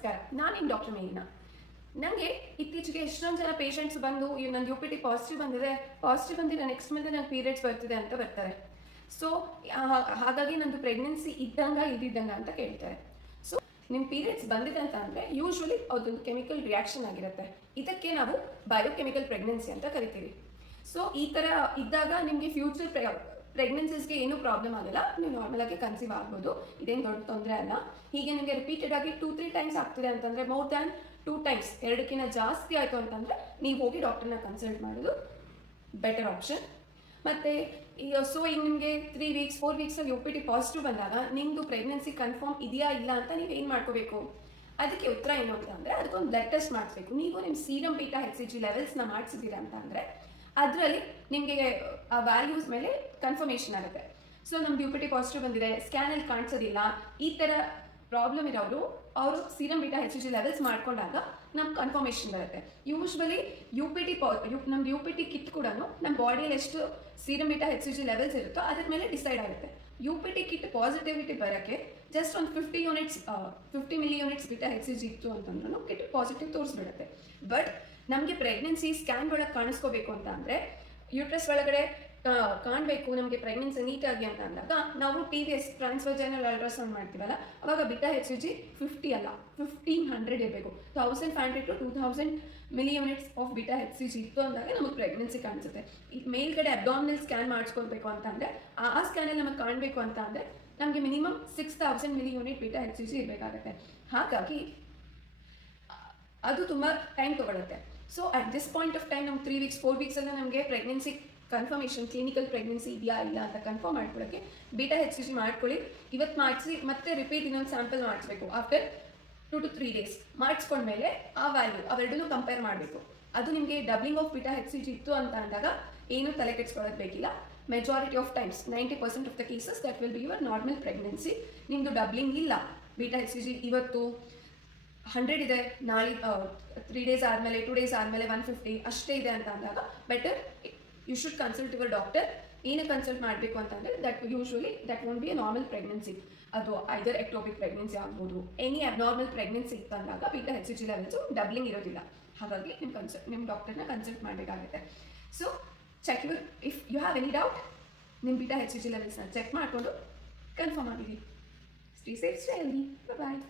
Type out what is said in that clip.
ನಮಸ್ಕಾರ, ನಾನು ನಿಮ್ಮ ಡಾಕ್ಟರ್ ಮೇಲಿನ. ನನಗೆ ಇತ್ತೀಚೆಗೆ ಎಷ್ಟೊಂದು ಜನ ಪೇಷಂಟ್ಸ್ ಬಂದು ನಂದು UPT ಪಾಸಿಟಿವ್ ಬಂದಿದೆ ನೆಕ್ಸ್ಟ್ ಮಂತ್ ನಂಗೆ ಪೀರಿಯಡ್ಸ್ ಬರ್ತಿದೆ ಅಂತ ಬರ್ತಾರೆ. ಸೊ ಹಾಗಾಗಿ ನಂದು ಪ್ರೆಗ್ನೆನ್ಸಿ ಇದ್ದಂಗ ಅಂತ ಕೇಳ್ತಾರೆ. ಸೊ ನಿಮ್ಮ ಪೀರಿಯಡ್ಸ್ ಬಂದಿದೆ ಅಂತ ಅಂದರೆ ಯೂಶ್ವಲಿ ಅದೊಂದು ಕೆಮಿಕಲ್ ರಿಯಾಕ್ಷನ್ ಆಗಿರುತ್ತೆ. ಇದಕ್ಕೆ ನಾವು ಬಯೋಕೆಮಿಕಲ್ ಪ್ರೆಗ್ನೆನ್ಸಿ ಅಂತ ಕರಿತೀವಿ. ಸೊ ಈ ಥರ ಇದ್ದಾಗ ನಿಮಗೆ ಫ್ಯೂಚರ್ ಪ್ರೆಗ್ನೆನ್ಸೀಸ್ಗೆ ಏನೂ ಪ್ರಾಬ್ಲಮ್ ಆಗಲ್ಲ, ನೀವು ನಾರ್ಮಲ್ ಆಗಿ ಕನ್ಸೀವ್ ಆಗ್ಬೋದು, ಇದೇನು ದೊಡ್ಡ ತೊಂದರೆ ಅಲ್ಲ. ಹೀಗೆ ನಿಮಗೆ ರಿಪೀಟೆಡ್ ಆಗಿ 2-3 ಟೈಮ್ಸ್ ಆಗ್ತಿದೆ ಅಂತಂದರೆ, ಮೋರ್ ದ್ಯಾನ್ 2 ಟೈಮ್ಸ್, 2ಕ್ಕಿಂತ ಜಾಸ್ತಿ ಆಯಿತು ಅಂತಂದರೆ ನೀವು ಹೋಗಿ ಡಾಕ್ಟರ್ನ ಕನ್ಸಲ್ಟ್ ಮಾಡೋದು ಬೆಟರ್ ಆಪ್ಷನ್. ಮತ್ತು ಈಗ ನಿಮಗೆ 3 ವೀಕ್ಸ್ 4 ವೀಕ್ಸಲ್ಲಿ UPT ಪಾಸಿಟಿವ್ ಬಂದಾಗ ನಿಮ್ಮದು ಪ್ರೆಗ್ನೆನ್ಸಿ ಕನ್ಫರ್ಮ್ ಇದೆಯಾ ಇಲ್ಲ ಅಂತ ನೀವು ಏನು ಮಾಡ್ಕೋಬೇಕು? ಅದಕ್ಕೆ ಉತ್ತರ ಏನು ಅಂತಂದರೆ, ಅದಕ್ಕೊಂದು ಬ್ಲಡ್ ಟೆಸ್ಟ್ ಮಾಡಿಸ್ಬೇಕು. ನೀವು ನಿಮ್ಮ ಸೀರಮ್ ಬೀಟಾ HCG ಲೆವೆಲ್ಸ್ನ ಮಾಡಿಸಿದ್ದೀರಾ ಅಂತ ಅಂದರೆ ಅದರಲ್ಲಿ ನಿಮಗೆ ಆ ವ್ಯಾಲ್ಯೂಸ್ ಮೇಲೆ ಕನ್ಫರ್ಮೇಷನ್ ಆಗುತ್ತೆ. ಸೊ ನಮ್ದು UPT ಪಾಸಿಟಿವ್ ಬಂದಿದೆ, ಸ್ಕ್ಯಾನಲ್ಲಿ ಕಾಣಿಸೋದಿಲ್ಲ, ಈ ಥರ ಪ್ರಾಬ್ಲಮ್ ಇರೋರು ಅವರು ಸೀರಮ್ ಬೀಟಾ HCG ಲೆವೆಲ್ಸ್ ಮಾಡ್ಕೊಂಡಾಗ ನಮ್ಗೆ ಕನ್ಫರ್ಮೇಷನ್ ಬರುತ್ತೆ. ಯೂಶ್ವಲಿ ನಮ್ದು UPT ಕಿಟ್ ಕೂಡ ನಮ್ಮ ಬಾಡಿಯಲ್ಲಿ ಎಷ್ಟು ಸೀರಮ್ ಬೀಟಾ HCG ಲೆವೆಲ್ಸ್ ಇರುತ್ತೋ ಅದ್ರ ಮೇಲೆ ಡಿಸೈಡ್ ಆಗುತ್ತೆ. UPT ಕಿಟ್ ಪಾಸಿಟಿವಿಟಿ ಬರೋಕ್ಕೆ ಜಸ್ಟ್ ಒಂದು 50 ಮಿಲಿ ಯೂನಿಟ್ಸ್ ಬೀಟಾ HCG ಇತ್ತು ಅಂತಂದ್ರೂ ಕಿಟ್ ಪಾಸಿಟಿವ್ ತೋರಿಸ್ಬಿಡುತ್ತೆ. ಬಟ್ ನಮಗೆ ಪ್ರೆಗ್ನೆನ್ಸಿ ಸ್ಕ್ಯಾನ್ ಒಳಗೆ ಕಾಣಿಸ್ಕೋಬೇಕು ಅಂತ ಅಂದರೆ, ಯೂಟ್ರಸ್ ಒಳಗಡೆ ಕಾಣಬೇಕು ನಮಗೆ ಪ್ರೆಗ್ನೆನ್ಸಿ ನೀಟಾಗಿ ಅಂತ ಅಂದಾಗ ನಾವು TVS ಟ್ರಾನ್ಸ್ವರ್ಜೈನಲ್ ಅಲ್ಟ್ರಾಸೌಂಡ್ ಮಾಡ್ತೀವಲ್ಲ, ಅವಾಗ ಬೀಟಾ HCG 50 ಅಲ್ಲ 1500 ಇರಬೇಕು. 1500 to 2000 milli units of beta HCG ಇತ್ತು ಅಂದಾಗ ನಮಗೆ ಪ್ರೆಗ್ನೆನ್ಸಿ ಕಾಣಿಸುತ್ತೆ. ಈಗ ಮೇಲ್ಗಡೆ ಅಬ್ಡಾಮಿನಲ್ ಸ್ಕ್ಯಾನ್ ಮಾಡಿಸ್ಕೊಳ್ಬೇಕು ಅಂತ ಅಂದರೆ, ಆ ಸ್ಕ್ಯಾನಲ್ಲಿ ನಮಗೆ ಕಾಣಬೇಕು ಅಂತ ಅಂದರೆ ನಮಗೆ minimum 6000 milli unit beta HCG ಇರಬೇಕಾಗುತ್ತೆ. ಹಾಗಾಗಿ ಅದು ತುಂಬ ಟೈಮ್ ತೊಗೊಳುತ್ತೆ. So at this point of time ನಮ್ಗೆ 3 ವೀಕ್ಸ್ 4 ವೀಕ್ಸಲ್ಲಿ ನಮಗೆ ಪ್ರೆಗ್ನೆನ್ಸಿ ಕನ್ಫರ್ಮೇಷನ್, ಕ್ಲಿನಿಕಲ್ ಪ್ರೆಗ್ನೆನ್ಸಿ ಇದೆಯಾ ಇಲ್ಲ ಅಂತ ಕನ್ಫರ್ಮ್ ಮಾಡ್ಕೊಳ್ಳೋಕ್ಕೆ ಬೀಟಾ HCG ಮಾಡ್ಕೊಳ್ಳಿ. ಇವತ್ತು ಮಾಡಿಸಿ ಮತ್ತೆ ರಿಪೀಟ್ ಇನ್ನೊಂದು ಸ್ಯಾಂಪಲ್ ಮಾಡಿಸ್ಬೇಕು ಆಫ್ಟರ್ 2 to 3 ಡೇಸ್. ಮಾಡಿಸ್ಕೊಂಡ್ಮೇಲೆ ಆ ವ್ಯಾಲ್ಯೂ ಅವೆರಡನ್ನೂ ಕಂಪೇರ್ ಮಾಡಬೇಕು. ಅದು ನಿಮಗೆ ಡಬ್ಲಿಂಗ್ ಆಫ್ ಬೀಟಾ HCG ಇತ್ತು ಅಂತ ಅಂದಾಗ ಏನೂ ತಲೆ ಕೆಡಿಸ್ಕೊಳ್ಳೋದು ಬೇಕಿಲ್ಲ. Majority of times 90% of the cases that will be your normal pregnancy. ನಿಮ್ಮದು ಡಬ್ಲಿಂಗ್ ಇಲ್ಲ, ಬೀಟಾ HCG ಇವತ್ತು 100 ಇದೆ, ನಾಳೆ 3 ಡೇಸ್ ಆದಮೇಲೆ 2 ಡೇಸ್ ಆದಮೇಲೆ 150 ಅಷ್ಟೇ ಇದೆ ಅಂತ ಅಂದಾಗ better you should consult your doctor. ಏನು ಕನ್ಸಲ್ಟ್ ಮಾಡಬೇಕು ಅಂತಂದರೆ that won't be a normal pregnancy. ಅದು ಐದರ್ ಎಕ್ಟೋಪಿಕ್ ಪ್ರೆಗ್ನೆನ್ಸಿ ಆಗ್ಬೋದು, ಎನಿ ಅಬ್ನಾರ್ಮಲ್ ಪ್ರೆಗ್ನೆನ್ಸಿ ಇತ್ತಂದಾಗ ಬೀಟಾ HCG ಲೆವೆಲ್ಸು ಡಬ್ಲಿಂಗ್ ಇರೋದಿಲ್ಲ. ಹಾಗಾಗಿ ನಿಮ್ಮ ಡಾಕ್ಟರ್ನ ಕನ್ಸಲ್ಟ್ ಮಾಡಬೇಕಾಗುತ್ತೆ. So check if you have any doubt, ನಿಮ್ಮ ಬೀಟಾ HCG ಲೆವೆಲ್ಸ್ನ ಚೆಕ್ ಮಾಡಿಕೊಂಡು ಕನ್ಫರ್ಮ್ ಆಗಿರಿ. Stay safe, stay healthy. ಬಾಯ್.